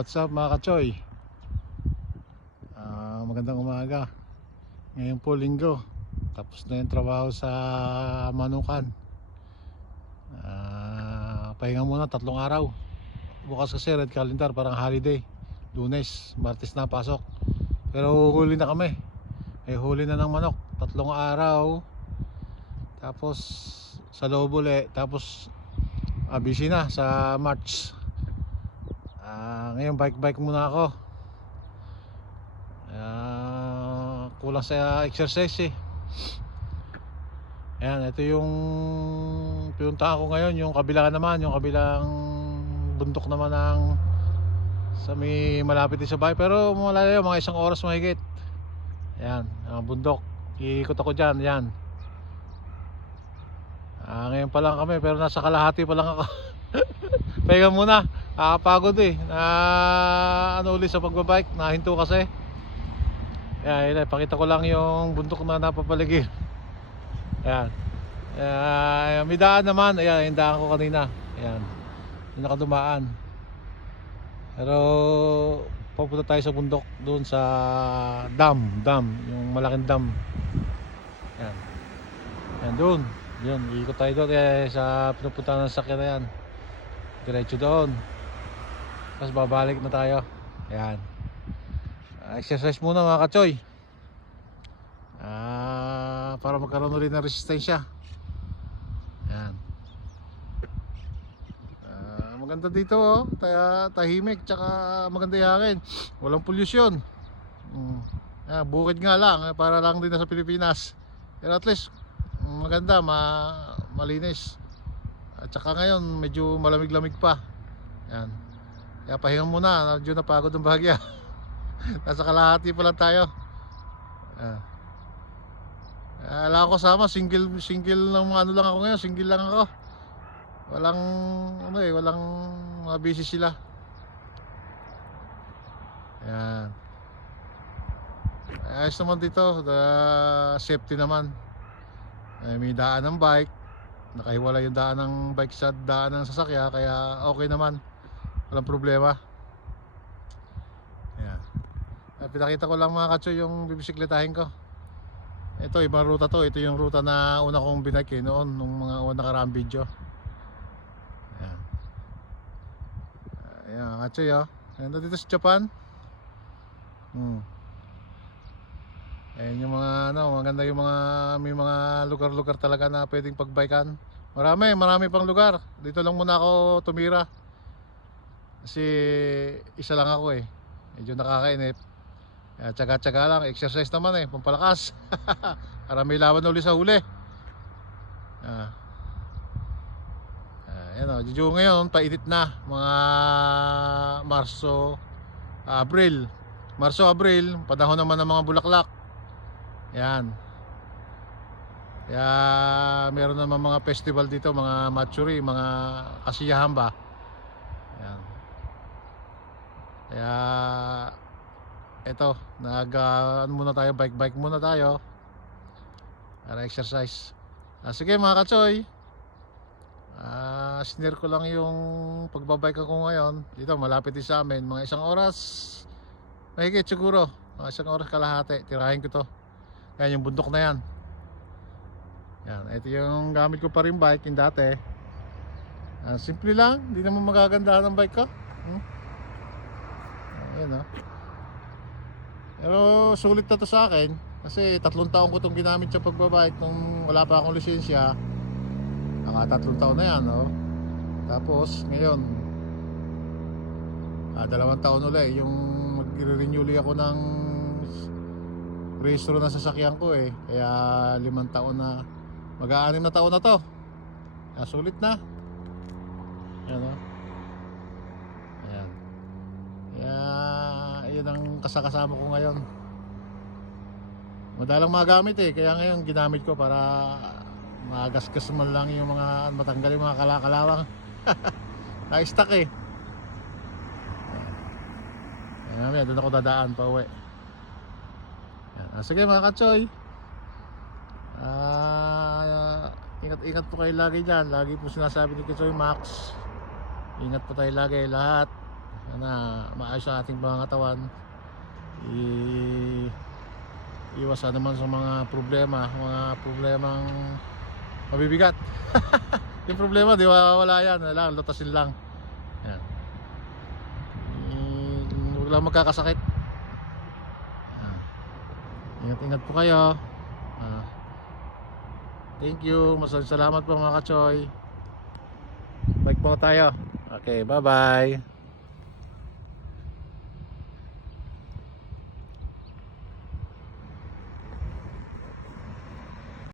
what's up mga kachoy? Ah, magandang umaga. Ngayon po linggo. Tapos na yung trabaho sa Manukan. Ah, pahinga muna tatlong araw. Bukas kasi red calendar parang holiday. Lunes, Martes na pasok. Pero huli na kami. Eh huli na ng manok. Tatlong araw. Tapos sa loob uli. Tapos ah, busy na sa March. Ah, ngayon bike-bike muna ako. Ah, kulang sa exercise eh. Ayan, ito yung pinuntahan ko ngayon, yung kabila naman, yung kabilang bundok naman ng sa may malapit din sa bahay. Pero malayo, mga isang oras mahigit. Ayan, ang bundok. Iikot ako dyan, yan. Ah, ngayon pa lang kami, pero nasa kalahati pa lang ako. Pahinga muna. Nakakapagod eh. Na ano ulit sa pagbabike, nahinto kasi. Ayan, yun, pakita ko lang yung bundok na napapaligid. Ayan. Ayan, may daan naman. Ayan, yung daan ko kanina. Ayan. Yung nakadumaan. Pero papunta tayo sa bundok doon sa dam, dam, yung malaking dam. Ayan. Ayan doon. Yun, ikot tayo doon eh, sa pinupunta ng sakyan na yan. Diretso doon. Tapos babalik na tayo. Ayan. Ah, exercise muna mga kachoy. Ah, para magkaroon rin ng resistensya. Ayan. Ah, maganda dito oh. Taya, tahimik tsaka maganda yung. Walang pollution. Mm. Ah, bukid nga lang eh, para lang din sa Pilipinas. Pero at least maganda, ma malinis. At saka ngayon medyo malamig-lamig pa. Yan. Kaya pahinga muna, medyo napagod ang bahagya. Nasa kalahati pa lang tayo. Ah. Ala ko sama, single single mga ano lang ako ngayon, single lang ako. Walang ano eh, walang mga busy sila. Yan. Ayos naman dito, the safety naman. Eh, may daan ng bike, nakahiwala yung daan ng bike sa daan ng sasakya, kaya okay naman. Walang problema. Yan. Eh, pinakita ko lang mga katso yung bibisikletahin ko. Ito, ibang ruta to. Ito yung ruta na una kong binike eh, noon, nung mga una nakaraang video. Ayan. Ayan, Atsoy oh. Ayan, dito sa Japan. Hmm. Ayan yung mga ano, maganda yung mga may mga lugar-lugar talaga na pwedeng pagbaykan. Marami, marami pang lugar. Dito lang muna ako tumira. Kasi isa lang ako eh. Medyo nakakainip. Tsaga-tsaga lang, exercise naman eh, pampalakas. Para may laban na uli sa huli. Ah. Ah, yan o, Juju ngayon, painit na. Mga Marso, Abril. Marso, Abril, panahon naman ng mga bulaklak. Yan. Kaya meron naman mga festival dito, mga matsuri, mga kasiyahan ba. Yan. Kaya eto, nag uh, ano muna tayo, bike bike muna tayo. Para exercise. Ah, sige mga katsoy. Ah, snare ko lang yung pagbabike ko ngayon. Dito malapit din sa amin, mga isang oras. Mahigit siguro, mga isang oras kalahati. Tirahin ko to. Yan yung bundok na yan. Yan, ito yung gamit ko pa rin bike, yung dati. Ah, simple lang, hindi naman magagandahan ang bike ko. Hmm? Ayan oh. Pero sulit na to sa akin kasi tatlong taon ko itong ginamit sa pagbabike nung wala pa akong lisensya. Naka tatlong taon na yan, no? Tapos ngayon, ah, dalawang taon ulit yung magre-renew ulit ako ng rehistro ng sasakyan ko eh. Kaya limang taon na, mag-aanim na taon na to. Kaya sulit na. Ayan, no? Ayan. Kaya, yun ang kasakasama ko ngayon. Madalang magamit eh, kaya ngayon ginamit ko para magasgas man lang yung mga matanggal yung mga kalakalawang. Na-stuck eh. Ayan, mamaya, doon ako dadaan pa uwi. Ayan. Ah, sige mga katsoy. Ah, ingat-ingat po kayo lagi dyan. Lagi po sinasabi ni Katsoy Max. Ingat po tayo lagi lahat. Sana maayos ang ating mga katawan. I iwasan naman sa mga problema, mga problemang mabibigat. yung problema, di wala yan. Wala, lutasin lang. Yan. Huwag lang magkakasakit. Yan. Ingat-ingat po kayo. Ah. thank you. Masalang salamat po mga kachoy. Bike po tayo. Okay, bye-bye.